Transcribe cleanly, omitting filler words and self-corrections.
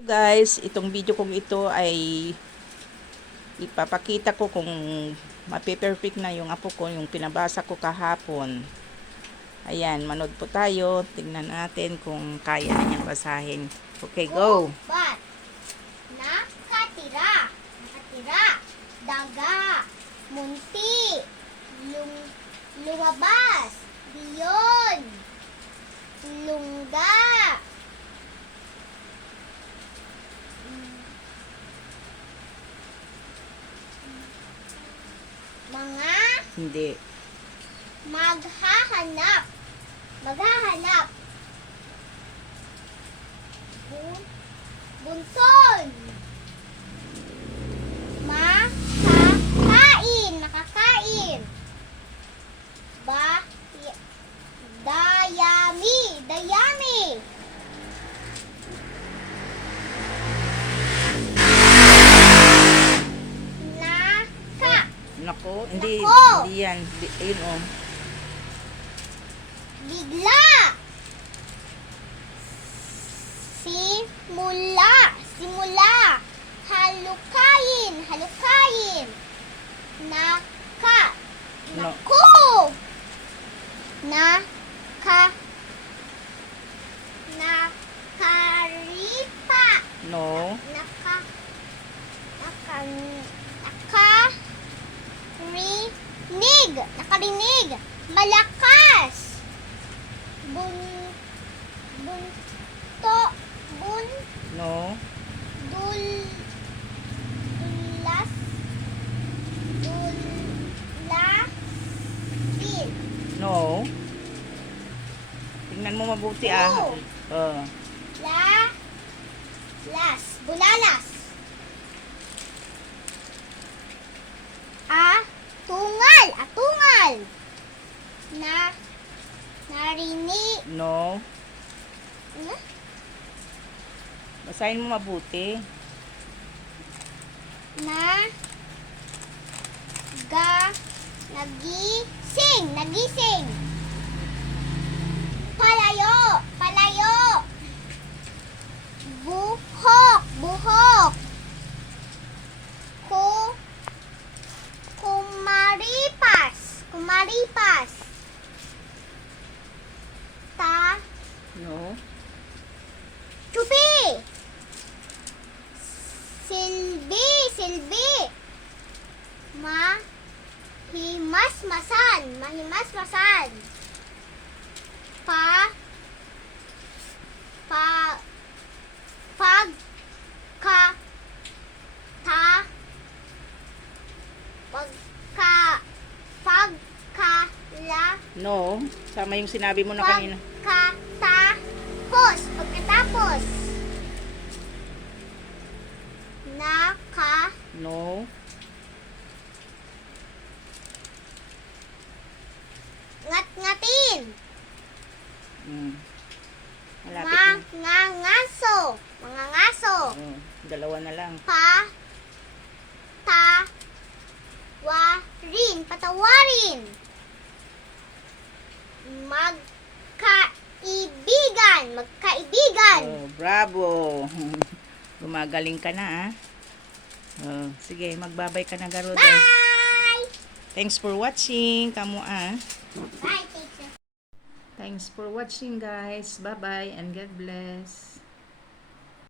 Guys, itong video kong ito ay ipapakita ko kung mape-perfect na yung apo ko, yung pinabasa ko kahapon. Ayan, manood po tayo. Tingnan natin kung kaya na niyang basahin. Okay, go! Bat. Nakatira. Nakatira. Daga. Munti. Lumabas. Diyon. Lungga. Mga Hindi. maghahanap. Maghahanap. Bunton. Makakain. Nakakain. Dayami. Dayami. Naka. Nako, hindi, Nako. hindi yan. Ayun oh. Bigla. Simula. Simula. Halukayin. Halukayin. Naka. No. Naku. Nakaripa. No. Nakarinig. Nakarinig. Malakas. Bunto. No. Dulas. Dulasin. No. Tingnan mo mabuti ah. No. Oh. Bulalas. Atungal. Atungal. Narinig. No. Basahin mo mabuti. Nagising. Nagising. Palayo. Palayo. Buhok. Buhok. Kumaripas. Kumaripas. No. Chupi. Silbi. Silbi. Mahimasmasan. Mahimasmasan. Pagkala. No. Sama yung sinabi mo na kanina. Pagkatapos. Pagkatapos. No. Ngat-ngatin. Malapit na. Mangangaso. Mangangaso. Oh, dalawa na lang. Patawarin. Magkaibigan. Magkaibigan. Oh, bravo. Gumagaling ka na ah. Oh, sige, magbabay ka na Garuda. Bye! Thanks for watching. Kamu ah. Bye, teacher. Thanks for watching guys. Bye-bye and God bless.